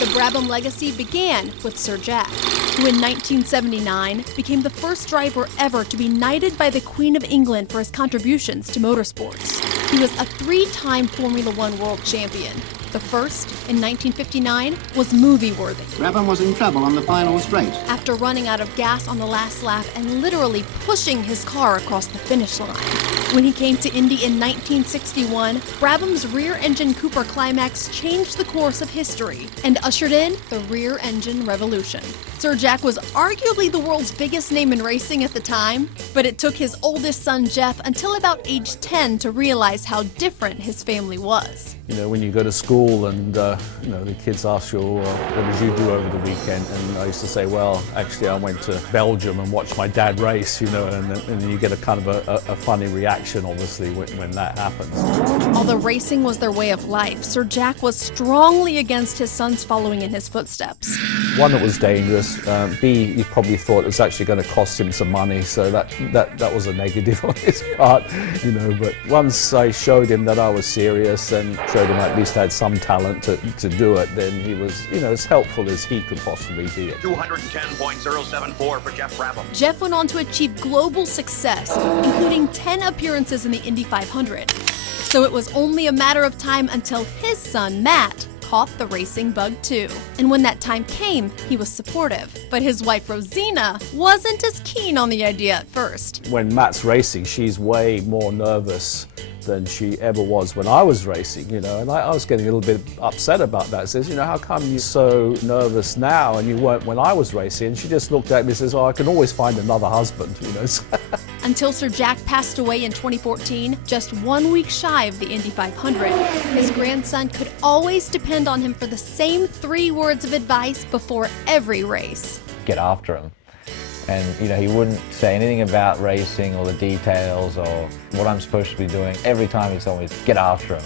The Brabham legacy began with Sir Jack, who in 1979 became the first driver ever to be knighted by the Queen of England for his contributions to motorsports. He was a three-time Formula One world champion. The first, in 1959, was movie-worthy. Brabham was in trouble on the final straight. After running out of gas on the last lap and literally pushing his car across the finish line. When he came to Indy in 1961, Brabham's rear-engine Cooper Climax changed the course of history and ushered in the rear-engine revolution. Sir Jack was arguably the world's biggest name in racing at the time, but it took his oldest son Jeff until about age 10 to realize how different his family was. You know, when you go to school and, the kids ask you, what did you do over the weekend? And I used to say, well, actually I went to Belgium and watched my dad race, and then you get a kind of a funny reaction, obviously, when that happens. Although racing was their way of life, Sir Jack was strongly against his sons following in his footsteps. One, it was dangerous. B, he probably thought it was actually going to cost him some money, so that was a negative on his part, But once I showed him that I was serious and showed him I at least had some talent to do it, then he was, as helpful as he could possibly be. 210.074 for Jeff Brabham. Jeff went on to achieve global success, including 10 appearances in the Indy 500. So it was only a matter of time until his son, Matt, caught the racing bug too. And when that time came, he was supportive. But his wife, Rosina, wasn't as keen on the idea at first. When Matt's racing, she's way more nervous than she ever was when I was racing, and I was getting a little bit upset about that. Says, how come you're so nervous now and you weren't when I was racing? And she just looked at me and says, I can always find another husband, Until Sir Jack passed away in 2014, just 1 week shy of the Indy 500, his grandson could always depend on him for the same 3 words of advice before every race. Get after him. And, he wouldn't say anything about racing or the details or what I'm supposed to be doing. Every time he told me, get after him.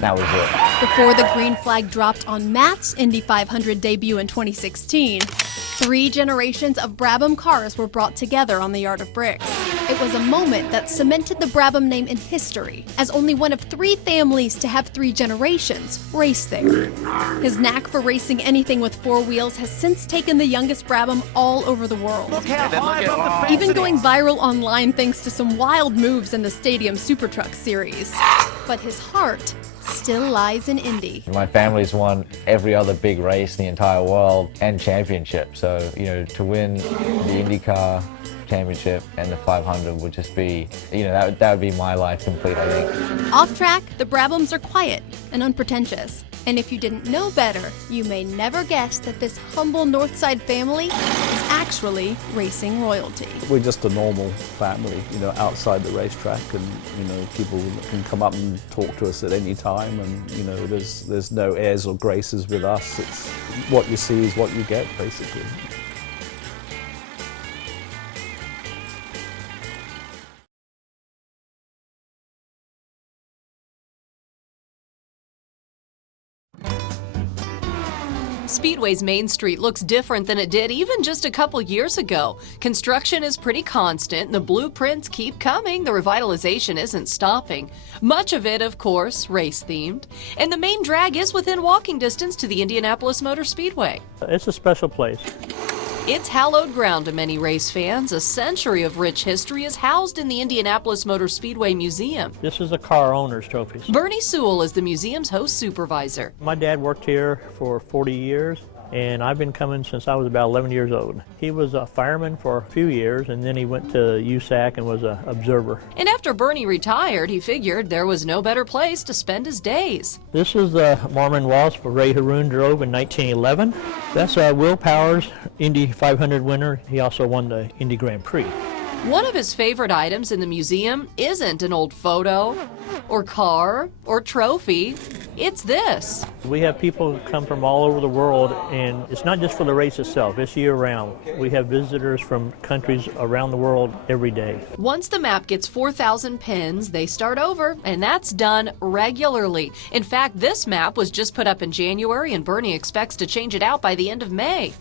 That was it. Before the green flag dropped on Matt's Indy 500 debut in 2016, 3 generations of Brabham cars were brought together on the Yard of Bricks. It was a moment that cemented the Brabham name in history, as only one of 3 families to have 3 generations race there. His knack for racing anything with 4 wheels has since taken the youngest Brabham all over the world. Even going viral online thanks to some wild moves in the Stadium Super Truck Series. But his heart still lies in Indy. My family's won every other big race in the entire world and championship. So, to win the IndyCar championship and the 500 would just be, that would be my life complete, I think. Off track, the Brabhams are quiet and unpretentious. And if you didn't know better, you may never guess that this humble Northside family is actually racing royalty. We're just a normal family, outside the racetrack, and, people can come up and talk to us at any time, and, there's no airs or graces with us. It's what you see is what you get, basically. Speedway's Main Street looks different than it did even just a couple years ago. Construction is pretty constant, the blueprints keep coming, the revitalization isn't stopping. Much of it, of course, race-themed. And the main drag is within walking distance to the Indianapolis Motor Speedway. It's a special place. It's hallowed ground to many race fans. A century of rich history is housed in the Indianapolis Motor Speedway Museum. This is the car owner's trophies. Bernie Sewell is the museum's host supervisor. My dad worked here for 40 years, and I've been coming since I was about 11 years old. He was a fireman for a few years, and then he went to USAC and was an observer. And after Bernie retired, he figured there was no better place to spend his days. This is the Marmon Wasp Ray Haroon drove in 1911. That's Will Powers, Indy 500 winner. He also won the Indy Grand Prix. One of his favorite items in the museum isn't an old photo or car or trophy. It's this. We have people who come from all over the world, and it's not just for the race itself, it's year-round. We have visitors from countries around the world every day. Once the map gets 4,000 pins, they start over, and that's done regularly. In fact, this map was just put up in January, and Bernie expects to change it out by the end of May.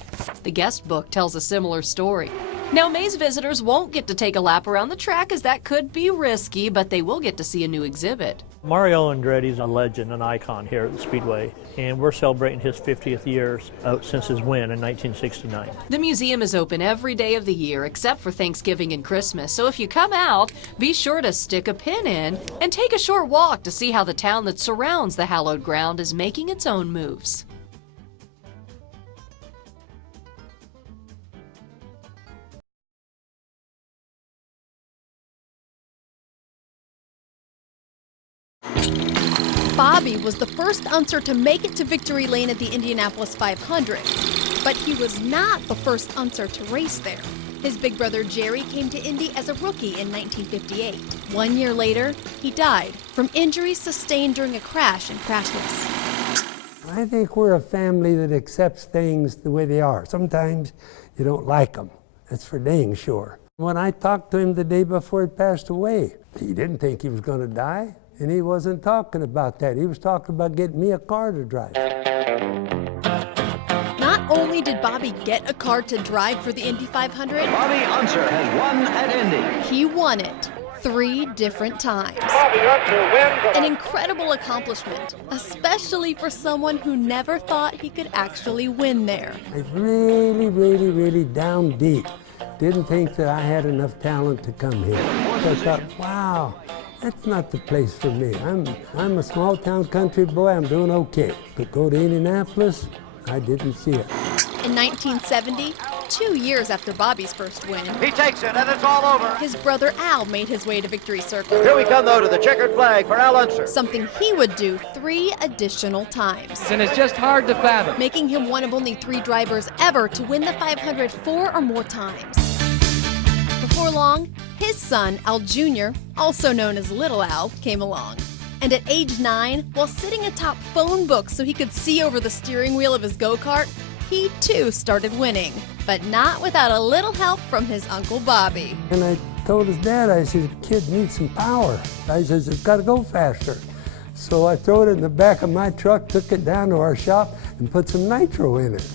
The guest book tells a similar story. Now, Mays visitors won't get to take a lap around the track as that could be risky, but they will get to see a new exhibit. Mario Andretti's a legend, an icon here at the Speedway, and we're celebrating his 50th year since his win in 1969. The museum is open every day of the year except for Thanksgiving and Christmas, so if you come out, be sure to stick a pin in and take a short walk to see how the town that surrounds the hallowed ground is making its own moves. Bobby was the first Unser to make it to victory lane at the Indianapolis 500, but he was not the first Unser to race there. His big brother Jerry came to Indy as a rookie in 1958. 1 year later, he died from injuries sustained during a crash in Crashless. I think we're a family that accepts things the way they are. Sometimes you don't like them. That's for dang sure. When I talked to him the day before he passed away, he didn't think he was going to die. And he wasn't talking about that. He was talking about getting me a car to drive. Not only did Bobby get a car to drive for the Indy 500, Bobby Unser has won at Indy. he won it 3 different times. An incredible accomplishment, especially for someone who never thought he could actually win there. I really down deep didn't think that I had enough talent to come here. So I thought, wow, that's not the place for me. I'm a small town country boy, I'm doing okay. But go to Indianapolis, I didn't see it. In 1970, 2 years after Bobby's first win, He takes it, and it's all over. his brother Al made his way to Victory Circle. Here we come, though, to the checkered flag for Al Unser. Something he would do 3 additional times, And it's just hard to fathom. making him one of only 3 drivers ever to win the 500 4 or more times. Before long, his son, Al Jr., also known as Little Al, came along. And at age 9, while sitting atop phone books so he could see over the steering wheel of his go-kart, he too started winning, but not without a little help from his Uncle Bobby. And I told his dad, I said, kid needs some power. I said, it's got to go faster. So I threw it in the back of my truck, took it down to our shop, and put some nitro in it.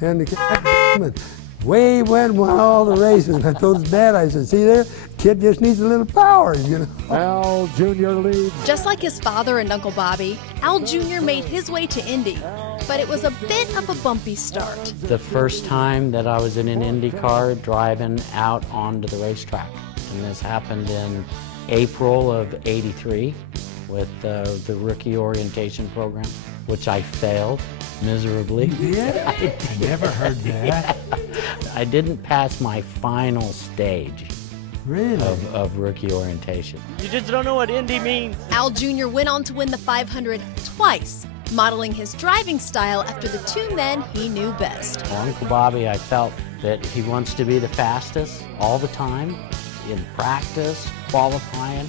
And the kid way went all the races. And I told his dad, I said, see there, kid just needs a little power, you know. Al Jr. leads. Just like his father and Uncle Bobby, Al Jr. made his way to Indy, but it was a bit of a bumpy start. The first time that I was in an Indy car driving out onto the racetrack. And this happened in April of '83 with the rookie orientation program, which I failed miserably. Yeah, I never heard that. I didn't pass my final stage Really? of rookie orientation. You just don't know what Indy means. Al Jr. went on to win the 500 twice, modeling his driving style after the 2 men he knew best. Well, Uncle Bobby, I felt that he wants to be the fastest all the time, in practice, qualifying,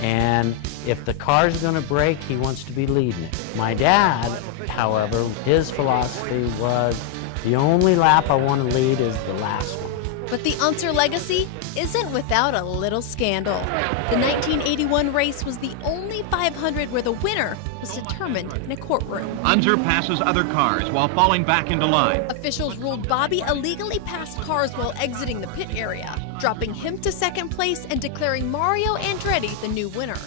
and if the car's going to break, he wants to be leading it. My dad, however, his philosophy was, the only lap I want to lead is the last one. But the Unser legacy isn't without a little scandal. The 1981 race was the only 500 where the winner was determined in a courtroom. Unser passes other cars while falling back into line. Officials ruled Bobby illegally passed cars while exiting the pit area, dropping him to second place and declaring Mario Andretti the new winner.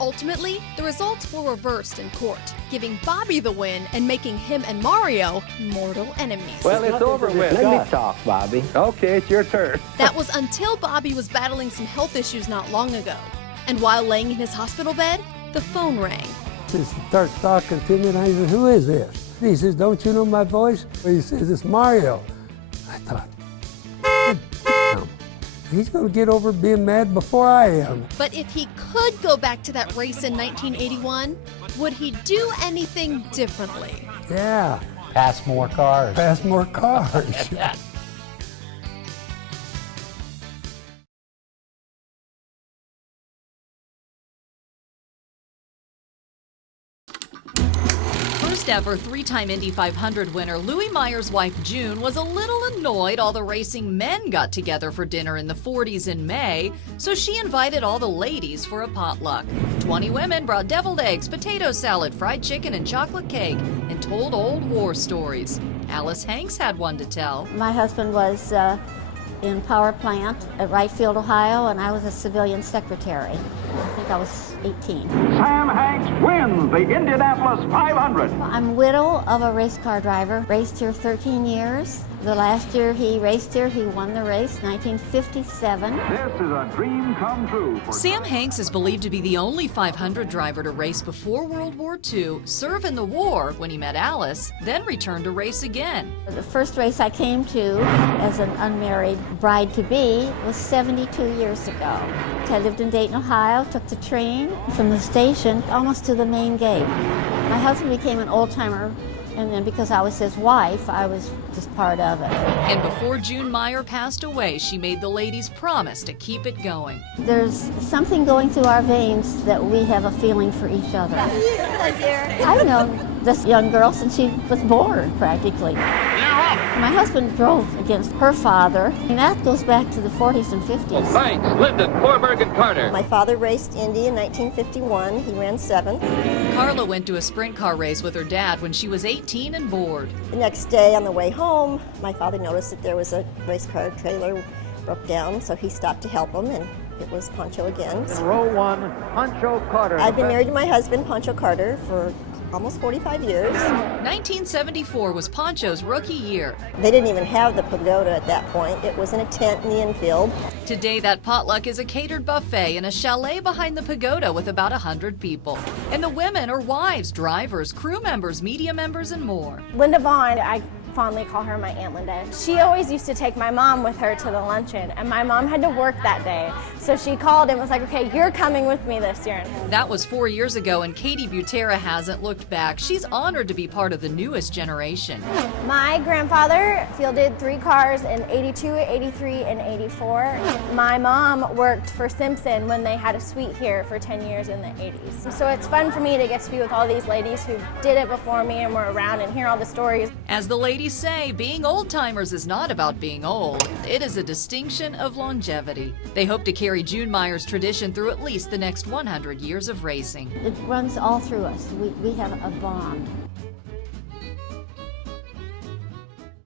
Ultimately, the results were reversed in court, giving Bobby the win and making him and Mario mortal enemies. Well, it's over with. Let me talk, Bobby. Okay, it's your turn. That was until Bobby was battling some health issues not long ago. And while laying in his hospital bed, the phone rang. He starts talking to me, and I said, who is this? He says, don't you know my voice? He says, it's Mario. I thought, damn, he's going to get over being mad before I am. But if he could go back to that race in 1981, would he do anything differently? Yeah, Pass more cars. pass more cars. First ever 3-time Indy 500 winner Louis Meyer's wife June was a little annoyed all the racing men got together for dinner in the 40s in May, so she invited all the ladies for a potluck. 20 women brought deviled eggs, potato salad, fried chicken, and chocolate cake, and told old war stories. Alice Hanks had one to tell. My husband was in power plant at Wright Field, Ohio, and I was a civilian secretary. I think I was 18. Sam Hanks wins the Indianapolis 500. I'm widow of a race car driver, raced here 13 years. The last year he raced here, he won the race, 1957. This is a dream come true for Sam Hanks is believed to be the only 500 driver to race before World War II, serve in the war when he met Alice, then return to race again. The first race I came to as an unmarried bride-to-be was 72 years ago. I lived in Dayton, Ohio, took the train from the station almost to the main gate. My husband became an old-timer, and then because I was his wife, I was just part of it. And before June Meyer passed away, she made the ladies promise to keep it going. There's something going through our veins that we have a feeling for each other. I've known this young girl since she was born, practically. My husband drove against her father, and that goes back to the 40s and 50s. Thanks, Linden, Forberg, and Carter. My father raced Indy in 1951. He ran 7th. Carla went to a sprint car race with her dad when she was 18 and bored. The next day on the way home, my father noticed that there was a race car trailer broke down, so he stopped to help him, and it was Pancho again. row 1, Pancho Carter. I've been married to my husband, Pancho Carter, for almost 45 years. 1974 was Pancho's rookie year. They didn't even have the pagoda at that point. It was in a tent in the infield. Today, that potluck is a catered buffet in a chalet behind the pagoda with about 100 people. And the women are wives, drivers, crew members, media members, and more. Linda Vaughn, I fondly call her my Aunt Linda. She always used to take my mom with her to the luncheon, and my mom had to work that day. So she called and was like, okay, you're coming with me this year. That was 4 years ago, and Katie Butera hasn't looked back. She's honored to be part of the newest generation. My grandfather fielded 3 cars in 82, 83, and 84. My mom worked for Simpson when they had a suite here for 10 years in the 80s. So it's fun for me to get to be with all these ladies who did it before me and were around and hear all the stories. As the ladies say, being old-timers is not about being old. It is a distinction of longevity. They hope to carry June Meyer's tradition through at least the next 100 years of racing. It runs all through us. We have a bond.